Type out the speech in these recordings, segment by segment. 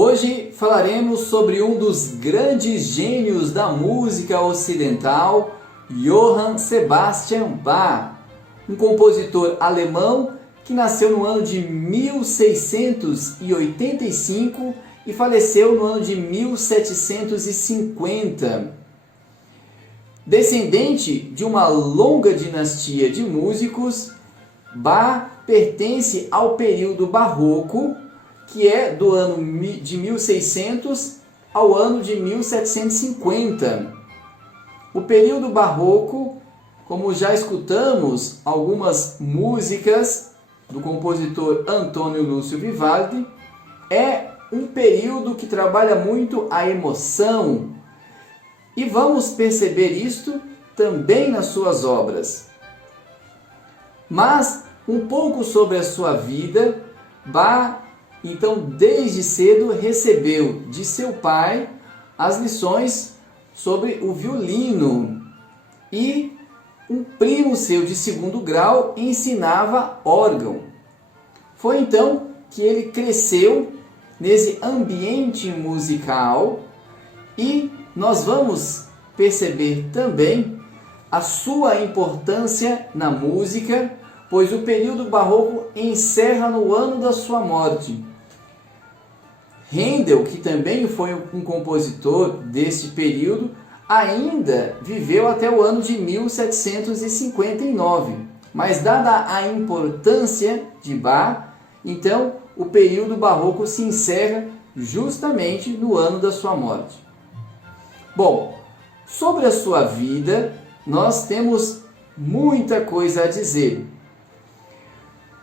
Hoje falaremos sobre um dos grandes gênios da música ocidental, Johann Sebastian Bach, um compositor alemão que nasceu no ano de 1685 e faleceu no ano de 1750. Descendente de uma longa dinastia de músicos, Bach pertence ao período barroco, que é do ano de 1600 ao ano de 1750. O período barroco, como já escutamos algumas músicas do compositor Antônio Lúcio Vivaldi, é um período que trabalha muito a emoção, e vamos perceber isto também nas suas obras. Mas um pouco sobre a sua vida. Bach, então, desde cedo recebeu de seu pai as lições sobre o violino, e um primo seu de segundo grau ensinava órgão. Foi então que ele cresceu nesse ambiente musical, e nós vamos perceber também a sua importância na música, pois o período barroco encerra no ano da sua morte. Handel, que também foi um compositor deste período, ainda viveu até o ano de 1759. Mas dada a importância de Bach, então o período barroco se encerra justamente no ano da sua morte. Bom, sobre a sua vida, nós temos muita coisa a dizer.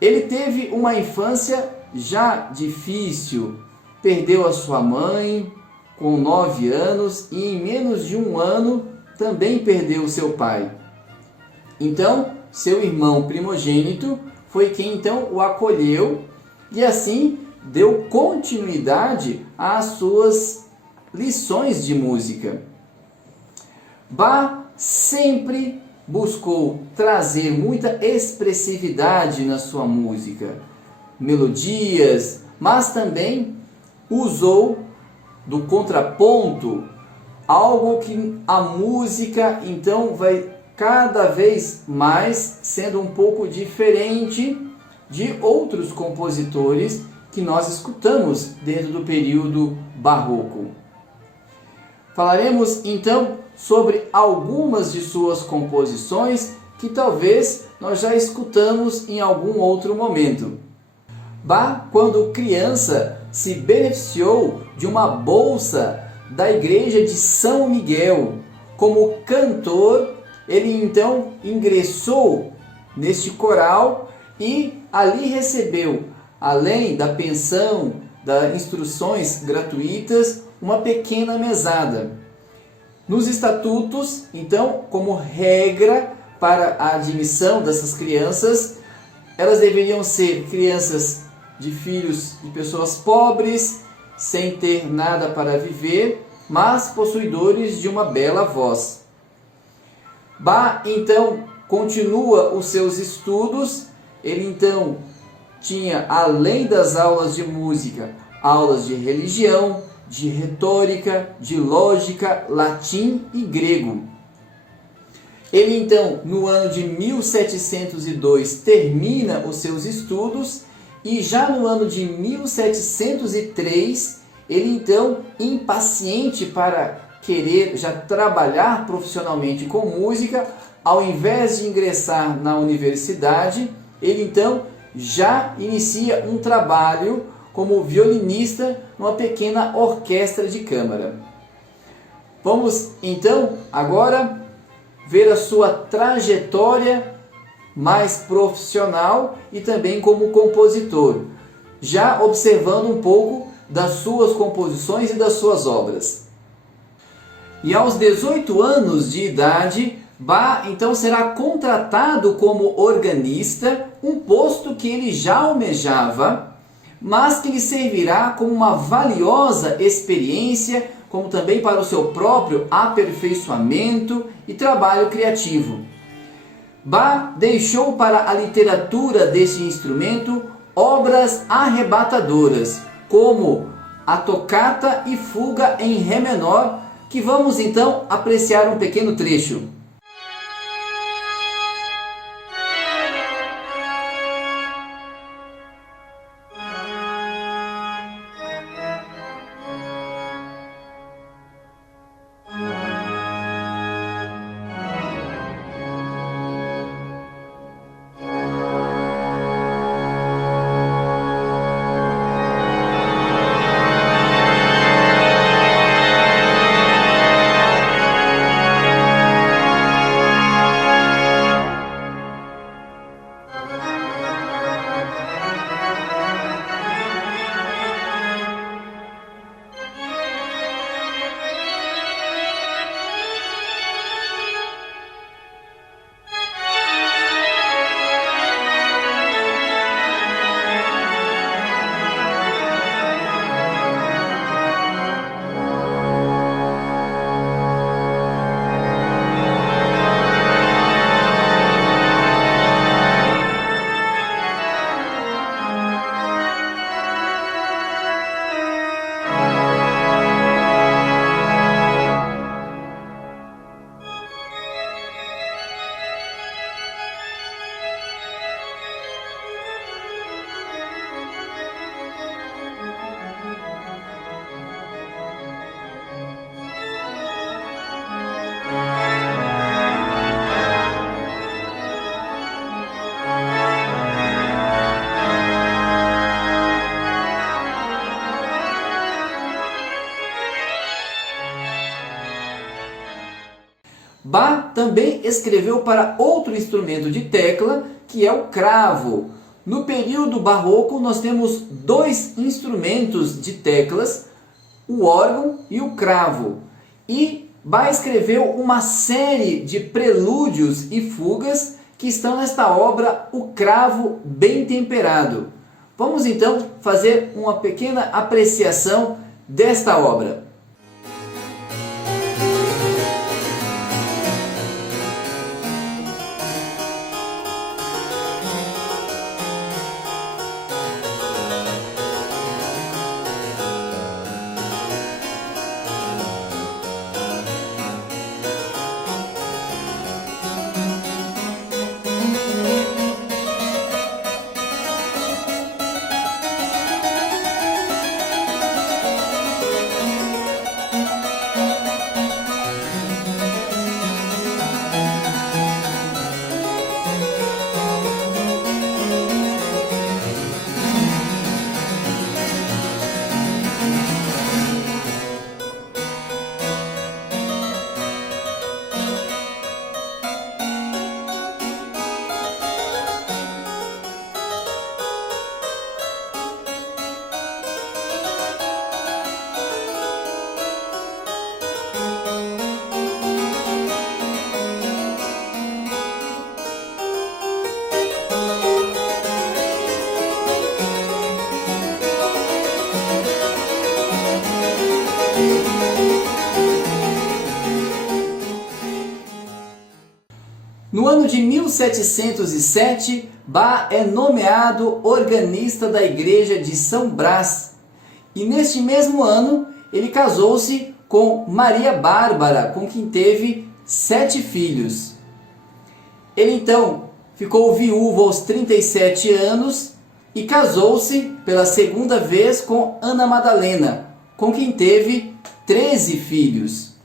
Ele teve uma infância já difícil, perdeu a sua mãe com 9 anos e em menos de um ano também perdeu seu pai. Então, seu irmão primogênito foi quem então o acolheu e assim deu continuidade às suas lições de música. Bach sempre buscou trazer muita expressividade na sua música, melodias, mas também usou do contraponto, algo que a música então vai cada vez mais sendo um pouco diferente de outros compositores que nós escutamos dentro do período barroco. Falaremos então sobre algumas de suas composições que talvez nós já escutamos em algum outro momento. Bach, quando criança, se beneficiou de uma bolsa da igreja de São Miguel. Como cantor, ele então ingressou neste coral e ali recebeu, além da pensão, das instruções gratuitas, uma pequena mesada. Nos estatutos, então, como regra para a admissão dessas crianças, elas deveriam ser crianças de filhos de pessoas pobres, sem ter nada para viver, mas possuidores de uma bela voz. Bach, então, continua os seus estudos. Ele, então, tinha, além das aulas de música, aulas de religião, de retórica, de lógica, latim e grego. Ele, então, no ano de 1702, termina os seus estudos, e já no ano de 1703, ele então, impaciente para querer já trabalhar profissionalmente com música, ao invés de ingressar na universidade, ele então já inicia um trabalho como violinista numa pequena orquestra de câmara. Vamos então agora ver a sua trajetória mais profissional e também como compositor, já observando um pouco das suas composições e das suas obras. E aos 18 anos de idade, Bach então será contratado como organista, um posto que ele já almejava, mas que lhe servirá como uma valiosa experiência, como também para o seu próprio aperfeiçoamento e trabalho criativo. Bach deixou para a literatura deste instrumento obras arrebatadoras, como a tocata e fuga em Ré menor, que vamos então apreciar um pequeno trecho. Bach também escreveu para outro instrumento de tecla, que é o cravo. No período barroco nós temos dois instrumentos de teclas, o órgão e o cravo. E Bach escreveu uma série de prelúdios e fugas que estão nesta obra, O Cravo Bem Temperado. Vamos então fazer uma pequena apreciação desta obra. No ano de 1707, Bach é nomeado organista da igreja de São Brás. E neste mesmo ano, ele casou-se com Maria Bárbara, com quem teve 7 filhos. Ele então ficou viúvo aos 37 anos e casou-se pela segunda vez com Ana Madalena, com quem teve 13 filhos.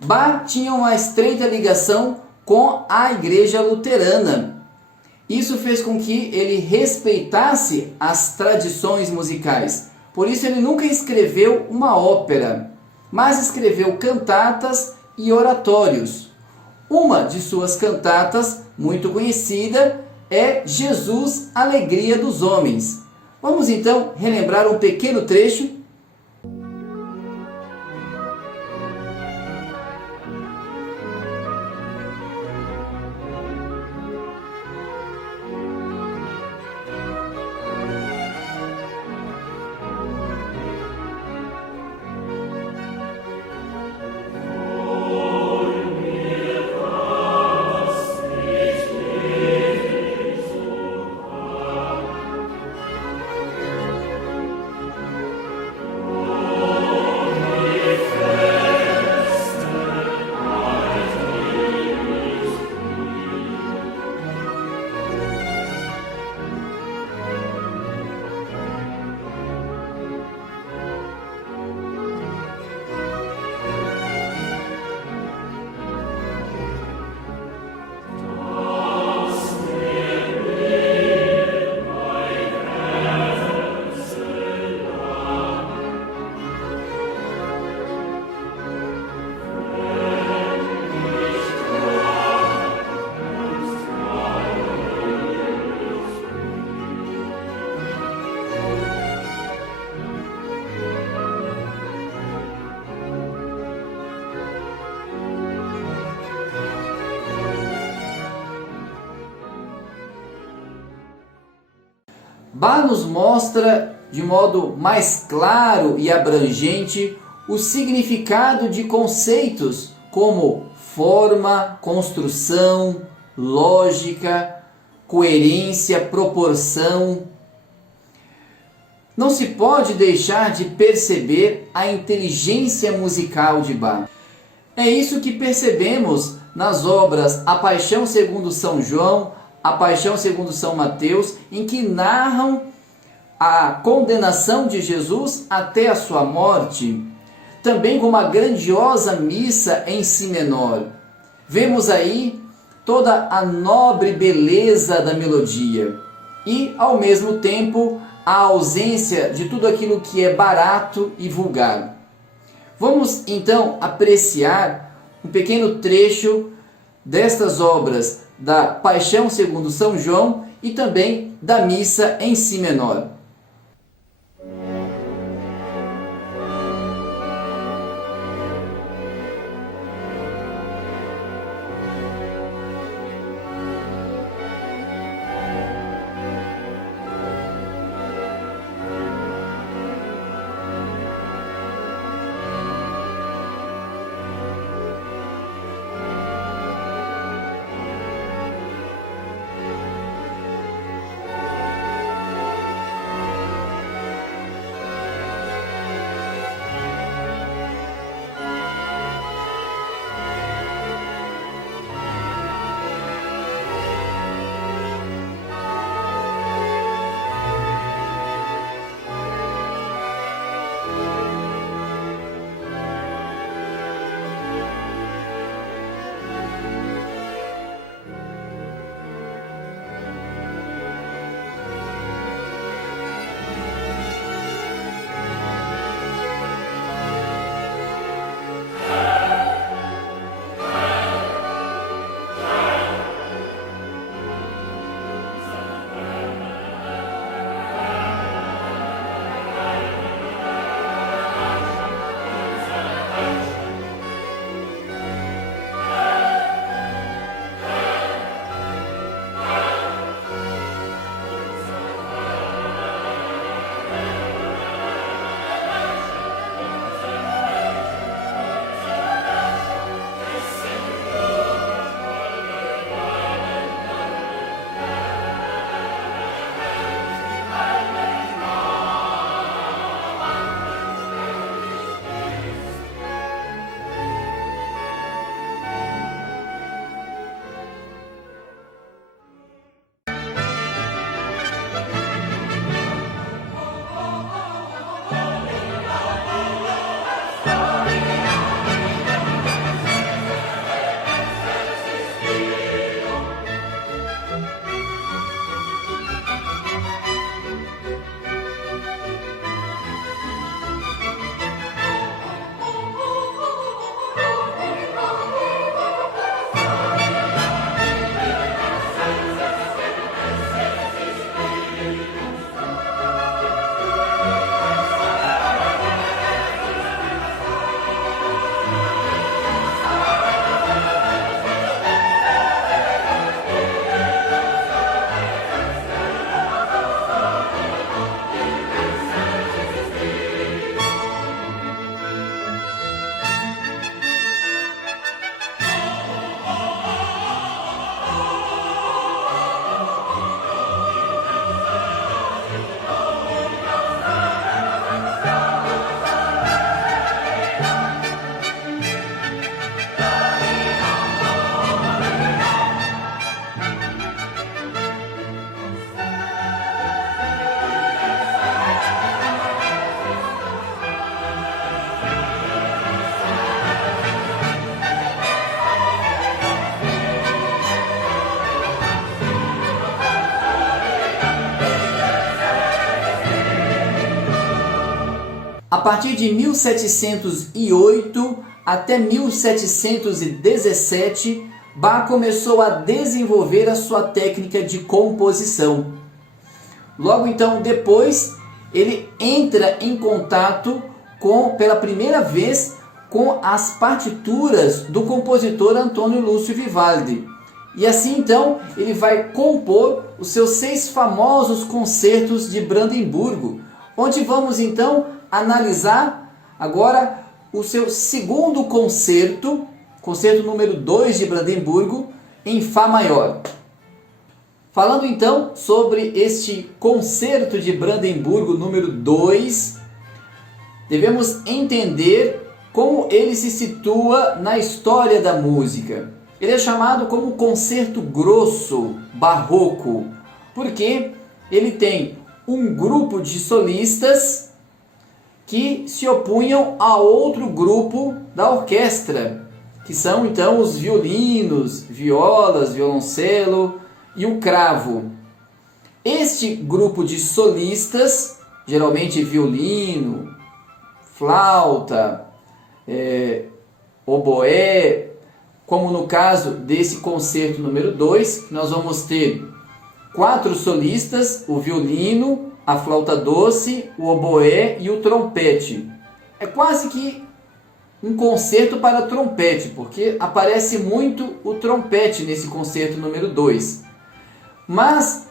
Bach tinha uma estreita ligação com a igreja luterana. Isso fez com que ele respeitasse as tradições musicais. Por isso ele nunca escreveu uma ópera, mas escreveu cantatas e oratórios. Uma de suas cantatas, muito conhecida, é Jesus, Alegria dos Homens. Vamos então relembrar um pequeno trecho. Bach nos mostra de modo mais claro e abrangente o significado de conceitos como forma, construção, lógica, coerência, proporção. Não se pode deixar de perceber a inteligência musical de Bach. É isso que percebemos nas obras A Paixão segundo São João, A Paixão segundo São Mateus, em que narram a condenação de Jesus até a sua morte, também com uma grandiosa missa em si menor. Vemos aí toda a nobre beleza da melodia e, ao mesmo tempo, a ausência de tudo aquilo que é barato e vulgar. Vamos então apreciar um pequeno trecho destas obras da Paixão segundo São João e também da missa em si menor. A partir de 1708 até 1717, Bach começou a desenvolver a sua técnica de composição. Logo então depois, ele entra em contato pela primeira vez com as partituras do compositor Antônio Lúcio Vivaldi. E assim então ele vai compor os seus 6 famosos concertos de Brandemburgo, onde vamos então analisar agora o seu segundo concerto, concerto número 2 de Brandemburgo, em Fá maior. Falando então sobre este concerto de Brandemburgo número 2, devemos entender como ele se situa na história da música. Ele é chamado como concerto grosso, barroco, porque ele tem um grupo de solistas que se opunham a outro grupo da orquestra, que são então os violinos, violas, violoncelo e o cravo. Este grupo de solistas, geralmente violino, flauta, oboé, como no caso desse concerto número 2, nós vamos ter 4 solistas, o violino, a flauta doce, o oboé e o trompete. É quase que um concerto para trompete, porque aparece muito o trompete nesse concerto número 2. Mas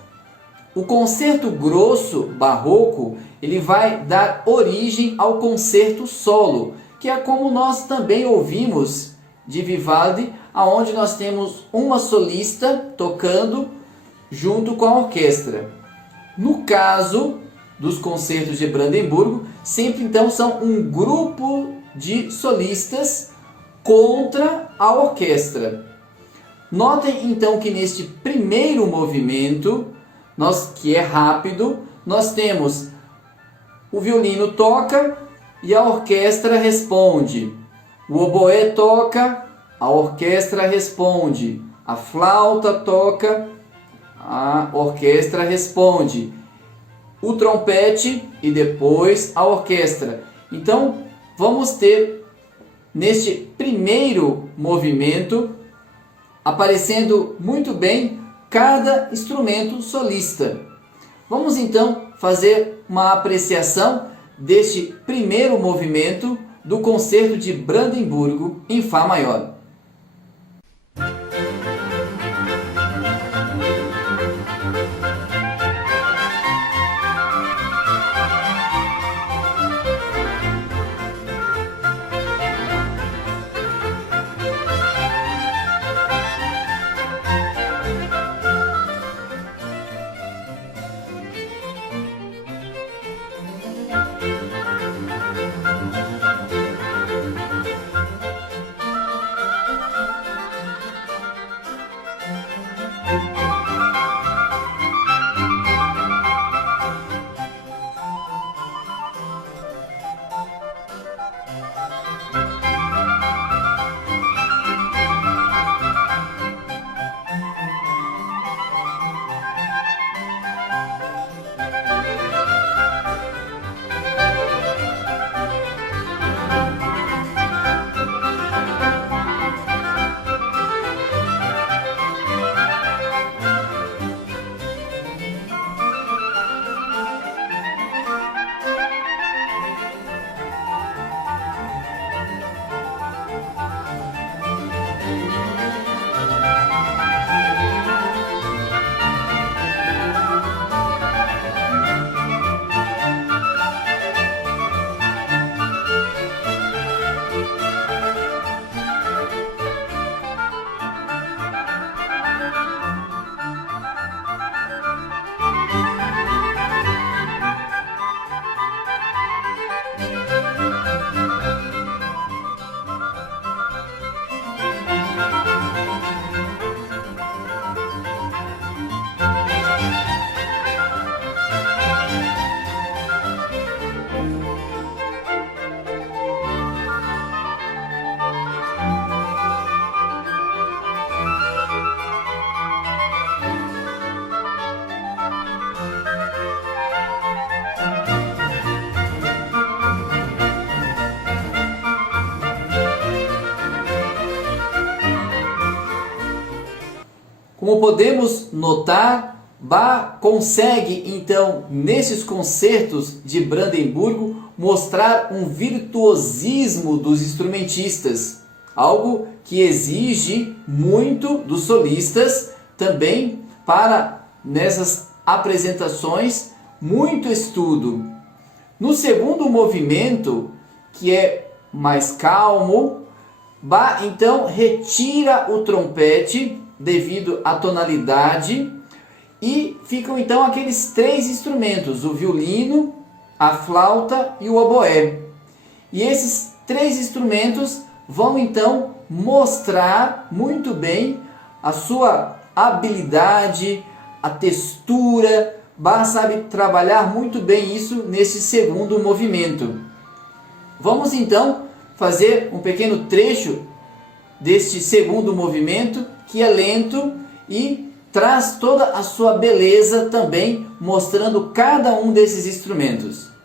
o concerto grosso barroco, ele vai dar origem ao concerto solo, que é como nós também ouvimos de Vivaldi, aonde nós temos uma solista tocando junto com a orquestra. No caso dos concertos de Brandemburgo, sempre então são um grupo de solistas contra a orquestra. Notem então que neste primeiro movimento, que é rápido, nós temos o violino toca e a orquestra responde. O oboé toca, a orquestra responde. A flauta toca, a orquestra responde. O trompete e depois a orquestra. Então, vamos ter neste primeiro movimento aparecendo muito bem cada instrumento solista. Vamos então fazer uma apreciação deste primeiro movimento do concerto de Brandemburgo em Fá maior. Como podemos notar, Bach consegue então nesses concertos de Brandemburgo mostrar um virtuosismo dos instrumentistas. algo que exige muito dos solistas também para nessas apresentações muito estudo. No segundo movimento, que é mais calmo, Bach então retira o trompete devido à tonalidade e ficam então aqueles três instrumentos, o violino, a flauta e o oboé. E esses três instrumentos vão então mostrar muito bem a sua habilidade, a textura. Bach sabe trabalhar muito bem isso nesse segundo movimento. Vamos então fazer um pequeno trecho deste segundo movimento, que é lento e traz toda a sua beleza também, mostrando cada um desses instrumentos.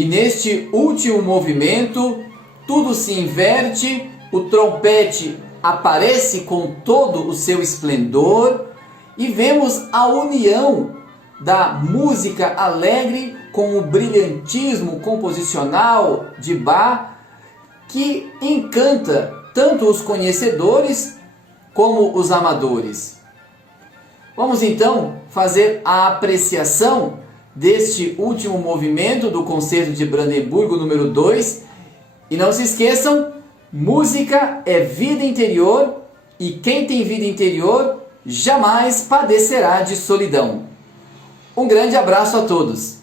E neste último movimento, tudo se inverte, o trompete aparece com todo o seu esplendor e vemos a união da música alegre com o brilhantismo composicional de Bach, que encanta tanto os conhecedores como os amadores. Vamos então fazer a apreciação deste último movimento do Concerto de Brandemburgo número 2. E não se esqueçam, música é vida interior e quem tem vida interior jamais padecerá de solidão. Um grande abraço a todos!